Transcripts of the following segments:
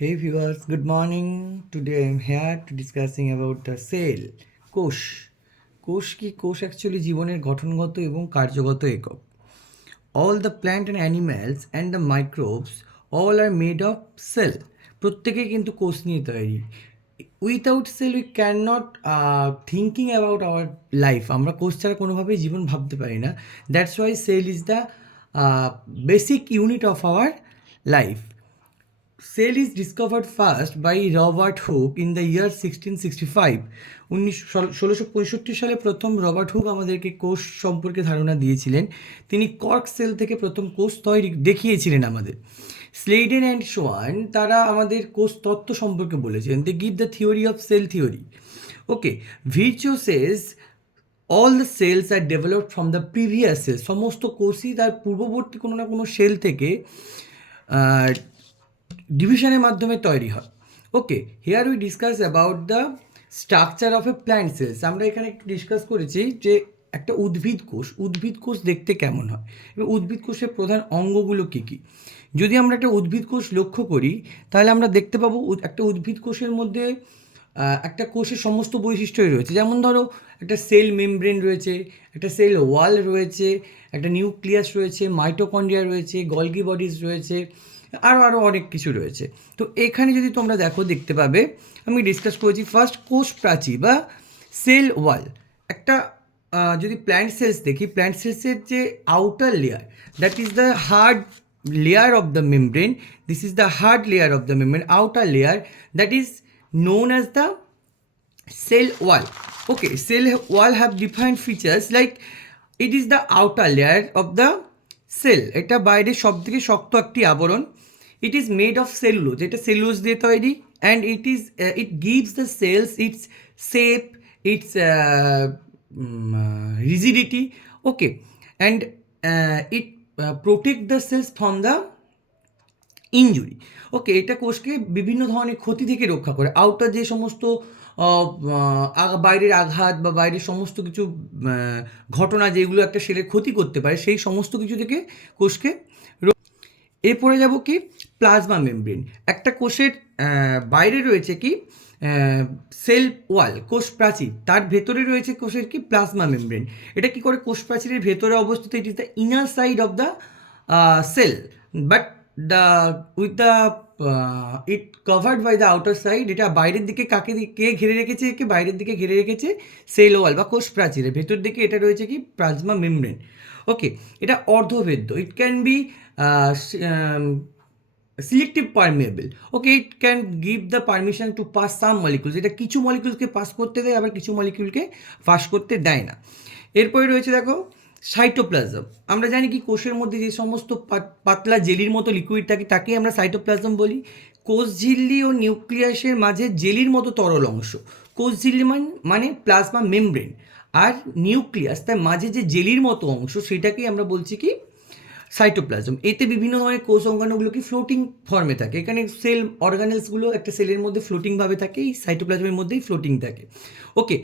Hey viewers, good morning. Today I am here to discussing about the cell. কোষ কোষ কি? কোষ actually জীবনের গঠনগত এবং কার্যগত একক। All the plant and animals and the microbes all are made of cell. প্রত্যেকেই কিন্তু কোষ নিয়ে তৈরি। Without cell we can not thinking about our life. আমরা কোষ ছাড়া কোনোভাবেই জীবন ভাবতে পারি না। That's why cell is the basic unit of our life. Cell is discovered first by Robert Hooke in the year 1665. 1665 সালে প্রথম রবার্ট হুক আমাদেরকে কোষ সম্পর্কে ধারণা দিয়েছিলেন। তিনি কর্ক সেল থেকে প্রথম কোষ তৈরি দেখিয়েছিলেন আমাদের। স্লেডেন অ্যান্ড সোয়ান তারা আমাদের কোষ তত্ত্ব সম্পর্কে বলেছেন। They give the theory of cell theory. Okay, Virchow says all the cells are developed from the previous cell. সমস্ত কোষই তার পূর্ববর্তী কোনো না কোনো সেল থেকে ডিভিশনের মাধ্যমে তৈরি হয়। Okay, here we discuss about the structure of a plant cells. আমরা এখানে একটু ডিসকাস করেছি যে একটা উদ্ভিদ কোষ দেখতে কেমন হয় এবং উদ্ভিদ কোষের প্রধান অঙ্গগুলো কী কী। যদি আমরা একটা উদ্ভিদ কোষ লক্ষ্য করি তাহলে আমরা দেখতে পাবো একটা উদ্ভিদ কোষের মধ্যে একটা কোষের সমস্ত বৈশিষ্ট্যই রয়েছে। যেমন ধরো একটা সেল মেমব্রেন রয়েছে, একটা সেল ওয়াল রয়েছে, একটা নিউক্লিয়াস রয়েছে, মাইটোকন্ড্রিয়া রয়েছে, গলগি বডিজ রয়েছে, আরও অনেক কিছু রয়েছে। তো এখানে যদি তোমরা দেখতে পাবে আমি ডিসকাস করেছি ফার্স্ট কোষ প্রাচীর বা সেল ওয়াল। একটা যদি প্ল্যান্ট সেলস দেখি, প্ল্যান্ট সেলসের যে outer layer, that is the hard layer of the membrane. This is the hard layer of the membrane, outer layer, that is known as the cell wall. Okay, cell wall have defined features like it is the outer layer of the cell. এটা বাইরে সব থেকে শক্ত একটি আবরণ। It is made of cellulose. এটা cellulose দিয়ে তৈরি, and it gives the cells its shape, its rigidity. Okay, and it protect the cells from the injury. Okay, এটা কোষকে বিভিন্ন ধরনের ক্ষতি থেকে রক্ষা করে। আউটার যে সমস্ত বাইরের আঘাত বা বাইরের সমস্ত কিছু ঘটনা যেগুলো একটা সেলের ক্ষতি করতে পারে, সেই সমস্ত কিছু থেকে কোষকে। এরপরে যাব কি প্লাজমা মেমব্রেন। একটা কোষের বাইরে রয়েছে কি সেল ওয়াল, কোষ প্রাচীর, তার ভেতরে রয়েছে কোষের কি প্লাজমা মেমব্রেন। এটা কি করে? কোষ প্রাচীরের ভেতরে অবস্থিত। It is the inner side of the cell, but it covered by the outer side. এটা বাইরের দিকে কে ঘিরে রেখেছে? একে বাইরের দিকে ঘিরে রেখেছে সেল ওয়াল বা কোষ প্রাচীরের ভেতর দিকে এটা রয়েছে কি প্লাজমা মেমব্রেন। ওকে, এটা অর্ধভেদ্য। It can be selective permeable. Okay, it can give the permission to pass some molecules. এটা কিছু মলিকুলসকে পাস করতে দেয়, আবার কিছু মলিকুলকে পাস করতে দেয় না। এরপরে রয়েছে দেখো সাইটোপ্লাজম। আমরা জানি কি কোষের মধ্যে যে সমস্ত পাতলা জেলির মতো লিকুইড থাকে তাকেই আমরা সাইটোপ্লাজম বলি। কোষ ঝিল্লি ও নিউক্লিয়াসের মাঝে জেলির মতো তরল অংশ। কোষ ঝিল্লি মানে প্লাজমা মেমব্রেন, আর নিউক্লিয়াস তার মাঝে যে জেলির মতো অংশ সেটাকেই আমরা বলছি কি সাইটোপ্লাজম। এতে বিভিন্ন ধরনের কোষ অঙ্গাণুগুলো কি ফ্লোটিং ফর্মে থাকে। এখানে সেল অর্গানেলসগুলো একটা সেলের মধ্যে ফ্লোটিংভাবে থাকে, এই সাইটোপ্লাজমের মধ্যেই ফ্লোটিং থাকে। Okay,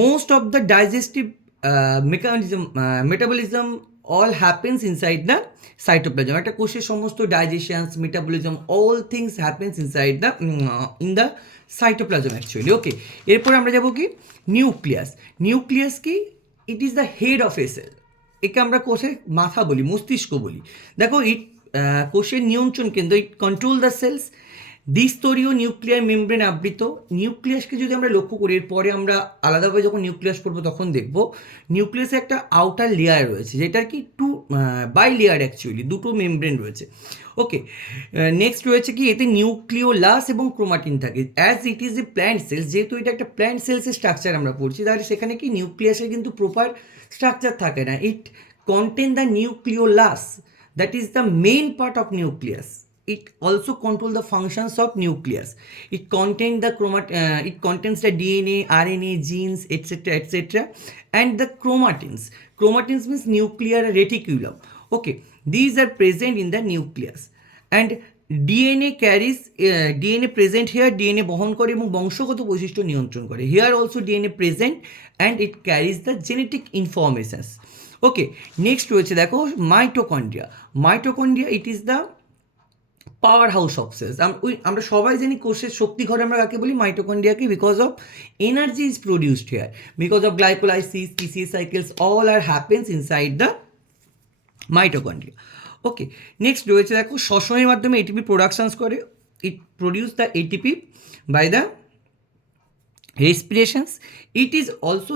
most of the digestive metabolism all happens inside the cytoplasm. একটা কোষের সমস্ত digestions, metabolism, all things happens inside the in the cytoplasm actually. Okay, এরপর আমরা যাব কি নিউক্লিয়াস কি? It is the head of a cell. একে আমরা কোষের মাথা বলি, মস্তিষ্ক বলি। দেখো কোষের নিয়ন্ত্রণ কেন্দ্র। It control the cells. দ্বিস্তরীয় নিউক্লিয়ার মেমব্রেন আবৃত। নিউক্লিয়াসকে যদি আমরা লক্ষ্য করি, এরপরে আমরা আলাদাভাবে যখন নিউক্লিয়াস পড়বো তখন দেখব নিউক্লিয়াসে একটা আউটার লেয়ার রয়েছে, যেটার কি বাই লেয়ার অ্যাকচুয়ালি, দুটো মেমব্রেন রয়েছে। ওকে, নেক্সট রয়েছে কি এতে নিউক্লিওলাস এবং ক্রোমাটিন থাকে। As it is a plant cells, যেহেতু এটা একটা প্ল্যান্ট সেলসের স্ট্রাকচার আমরা পড়ছি, তাহলে সেখানে কি নিউক্লিয়াসের কিন্তু প্রপার স্ট্রাকচার থাকে না। It contain the nucleolus, that is the main part of nucleus. It also control the functions of nucleus. It contains the DNA, RNA, genes, etc., etc., and the chromatins. Chromatins means nuclear reticulum. Okay, these are present in the nucleus, and DNA present here. DNA বহন করে এবং বংশগত বৈশিষ্ট্য নিয়ন্ত্রণ করে। Here also DNA present and it carries the genetic informations. Okay, next রয়েছে দেখো mitochondria. It is the power house of cells. আমরা সবাই জানি কোষের শক্তি ঘরে আমরা কাকে বলি, মাইটোকন্ড্রিয়াকে, because of energy is produced here, because of glycolysis, TCA cycles all are happens inside the mitochondria. Okay, next রয়েছে দেখো শ্বসনের মাধ্যমে এটিপি প্রোডাকশনস করে, it produce the ATP by the respirations, it is also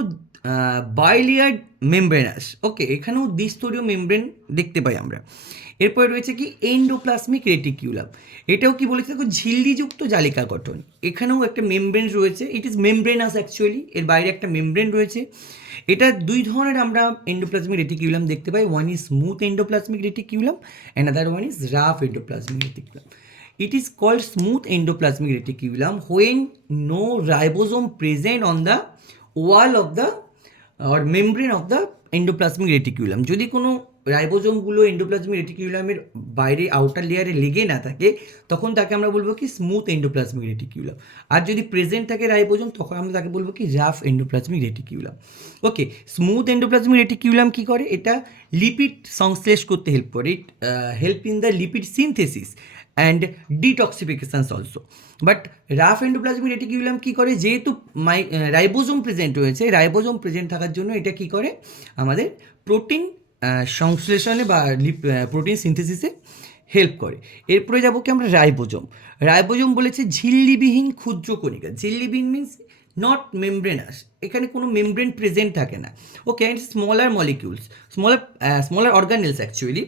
bilayered membranous. Okay, এখানেও দ্বিস্তরীয় membrane দেখতে পাই আমরা। এরপরে রয়েছে কি এন্ডোপ্লাজমিক রেটিকিউলাম, এটাও কি বলেছে দেখো ঝিল্লিযুক্ত জালিকা গঠন, এখানেও একটা মেমব্রেন রয়েছে, ইট ইজ মেমব্রেনাস অ্যাকচুয়ালি, এর বাইরে একটা মেমব্রেন রয়েছে। এটা দুই ধরনের আমরা এন্ডোপ্লাজমিক রেটিকিউলাম দেখতে পাই, one is smooth endoplasmic reticulum and other one is rough endoplasmic reticulum. It is called smooth endoplasmic reticulum when no ribosome present on the wall of the or membrane of the endoplasmic reticulum. যদি কোনো রাইবোজোমগুলো endoplasmic রেটিকিউলামের বাইরে outer লেয়ারে লেগে না থাকে তখন তাকে আমরা বলবো কি স্মুথ এন্ডোপ্লাজমিক রেটিকিউলাম, আর যদি প্রেজেন্ট থাকে রাইবোজোম তখন আমরা তাকে বলবো কি rough endoplasmic reticulum. Okay, smooth endoplasmic reticulum কী করে, এটা লিপিড সংশ্লেষ করতে হেল্প করে, it help in the lipid synthesis and detoxifications also. But rough endoplasmic reticulum কী করে, যেহেতু রাইবোজোম প্রেজেন্ট রয়েছে, রাইবোজোম প্রেজেন্ট থাকার জন্য এটা কী করে আমাদের প্রোটিন সংশ্লেষণে বা প্রোটিন সিনথেসিসে হেল্প করে। এরপরে যাবো কি আমরা রাইবোজোম। রাইবোজোম বলেছে ঝিল্লিবিহীন ক্ষুদ্র কণিকা, ঝিল্লিবিহীন মিনস নট মেমব্রেনাস, এখানে কোনো মেমব্রেন প্রেজেন্ট থাকে না। Okay, and smaller molecules, smaller organelles actually.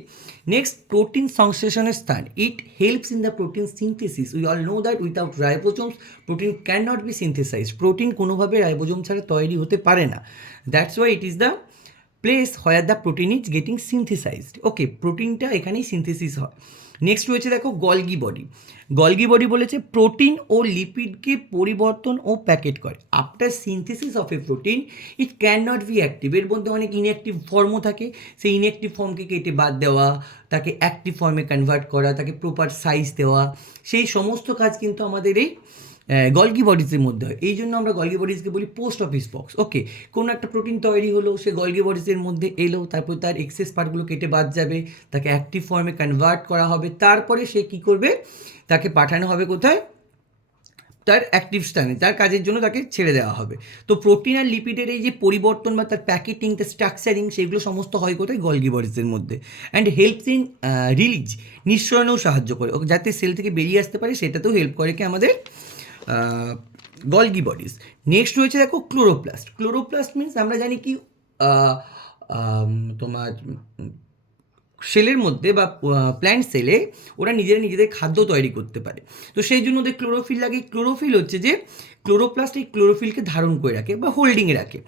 Next protein সংশ্লেষণের স্থান, it helps in the protein synthesis, we all know that without ribosomes protein can not be synthesize, protein কোনোভাবে ribosome ছাড়া তৈরি হতে পারে না, that's why it is the place where the protein is getting synthesized. Okay, প্রোটিনটা এখানেই synthesis হয়। Next রয়েছে দেখো গলগি বডি। গলগি বডি বলেছে প্রোটিন ও লিপিডকে পরিবর্তন ও প্যাকেট করে, after synthesis of a protein it can not be active, এর মধ্যে অনেক ইনঅ্যাক্টিভ ফর্মও থাকে, সেই ইনঅ্যাক্টিভ ফর্মকে কেটে বাদ দেওয়া, তাকে অ্যাক্টিভ ফর্মে কনভার্ট করা, তাকে প্রপার সাইজ দেওয়া, সেই সমস্ত কাজ কিন্তু আমাদের এই গলগি বডিজের মধ্যে হয়। এই জন্য আমরা গলগি বডিজকে বলি পোস্ট অফিস বক্স। ওকে, কোনো একটা প্রোটিন তৈরি হলো, সে গলগি বডিজের মধ্যে এলো, তারপর তার এক্সেস পার্টগুলো কেটে বাদ যাবে, তাকে অ্যাক্টিভ ফর্মে কনভার্ট করা হবে, তারপরে সে কী করবে, তাকে পাঠানো হবে কোথায়, তার অ্যাক্টিভ স্থানে, তার কাজের জন্য তাকে ছেড়ে দেওয়া হবে। তো প্রোটিন আর লিপিডের এই যে পরিবর্তন বা তার প্যাকেটিং, তার স্ট্রাকচারিং, সেগুলো সমস্ত হয় কোথায়, গলগি বডিজের মধ্যে। অ্যান্ড হেল্পস ইন রিলিজ, নিঃসরণেও সাহায্য করে, যাতে সেল থেকে বেরিয়ে আসতে পারে সেটাতেও হেল্প করে কি আমাদের গলগি বডিজ। নেক্সট রয়েছে দেখো ক্লোরোপ্লাস্ট। ক্লোরোপ্লাস্ট মিনস আমরা জানি কি তোমার সেলের মধ্যে বা প্ল্যান্ট সেলে ওরা নিজেদের খাদ্য তৈরি করতে পারে, তো সেই জন্য ওদের ক্লোরোফিল লাগে। ক্লোরোফিল হচ্ছে যে ক্লোরোপ্লাস্ট এই ক্লোরোফিলকে ধারণ করে রাখে বা হোল্ডিংয়ে রাখে,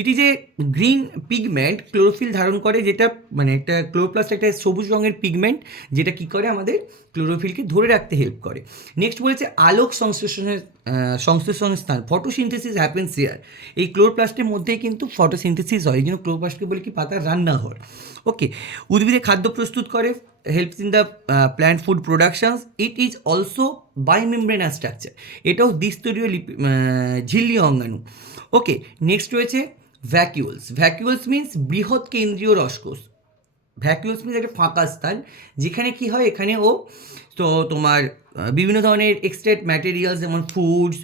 ইট is a green pigment, chlorophyll ধারণ করে, যেটা মানে একটা ক্লোরোপ্লাস্ট একটা সবুজ রঙের পিগমেন্ট, যেটা কী করে আমাদের ক্লোরোফিলকে ধরে রাখতে হেল্প করে। নেক্সট বলেছে আলোক সংশ্লেষণের স্থান, ফটোসিনথেসিস হ্যাপেন্স হিয়ার, এই ক্লোরোপ্লাস্টের মধ্যেই কিন্তু ফটোসিনথেসিস হয়, এই জন্য ক্লোরোপ্লাস্টকে বলে কি পাতার রান্নাঘর। ওকে, উদ্ভিদে খাদ্য প্রস্তুত করে, helps in the plant food productions, it is also bimembranous structure, এটাও দ্বিস্তরীয় ঝিল্লি অঙ্গাণু। ওকে, নেক্সট রয়েছে ভ্যাকিউলস। ভ্যাকিউলস মিনস বৃহৎ কেন্দ্রীয় রসকোষ, ভ্যাকিউলস মিনস একটা ফাঁকা স্থান, যেখানে কি হয়, এখানে তো তোমার বিভিন্ন ধরনের এক্সট্রাক্ট ম্যাটেরিয়ালস যেমন foods,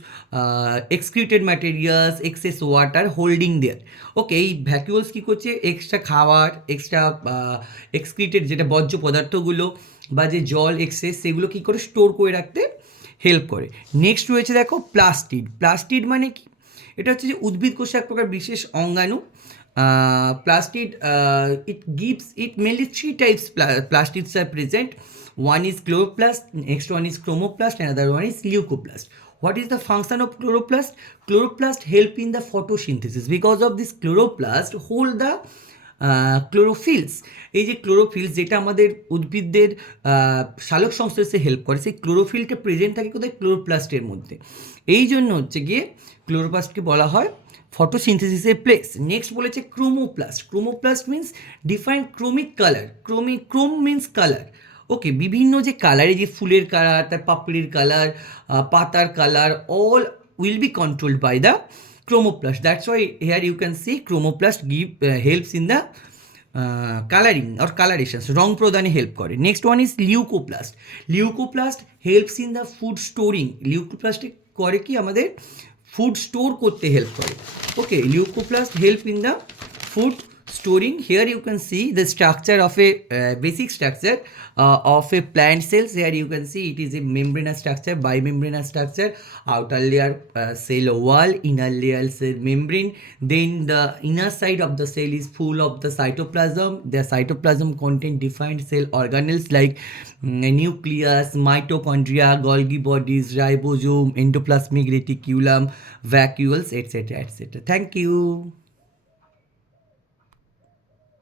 excreted materials, excess water holding there. Okay, এই ভ্যাকিউলস কী করছে, এক্সট্রা খাবার, এক্সট্রা এক্সক্রিটেড যেটা বর্জ্য পদার্থগুলো বা যে জল এক্সেস, সেগুলো কী করে স্টোর করে রাখতে হেল্প করে। নেক্সট রয়েছে দেখো প্লাস্টিড। প্লাস্টিড মানে কি, এটা হচ্ছে যে উদ্ভিদ কোষে এক প্রকার বিশেষ অঙ্গাণু। Plastid, it mainly three types plastids are present. One is chloroplast, next one is chromoplast, and another one is leucoplast. What is the function of chloroplast? Chloroplast help in the photosynthesis. Because of this chloroplast hold the ক্লোরোফিলস, এই যে ক্লোরোফিলস যেটা আমাদের উদ্ভিদদের সালোক সংশ্লেষে help করে, সেই ক্লোরোফিলটা present থাকে কোথায়, ক্লোরোপ্লাস্টের মধ্যে। এই জন্য হচ্ছে গিয়ে ক্লোরোপ্লাস্টকে বলা হয় ফটোসিনথেসিসের প্লেস। নেক্সট বলেছে chromoplast. Chromoplast means different chromic colour, chrome means colour. Okay, বিভিন্ন যে কালার, এই যে ফুলের কালার, তার পাপড়ির কালার, পাতার colour, all will be controlled by the chromoplast. That's why here you can see chromoplast helps in the colouring or colourations রং প্রদানে হেল্প করে। Next one is leucoplast. Leucoplast helps in the food storing. লিউকোপ্লাস্টে করে কি আমাদের food store করতে help করে। Okay, leucoplast help in the food storing. Here you can see the structure of a basic structure of a plant cells. Here you can see it is a membranous structure, bimembranous structure, outer layer cell wall, inner layer cell membrane. Then the inner side of the cell is full of the cytoplasm. The cytoplasm contain defined cell organelles like nucleus, mitochondria, Golgi bodies, ribosome, endoplasmic reticulum, vacuoles, etc., etc. Thank you.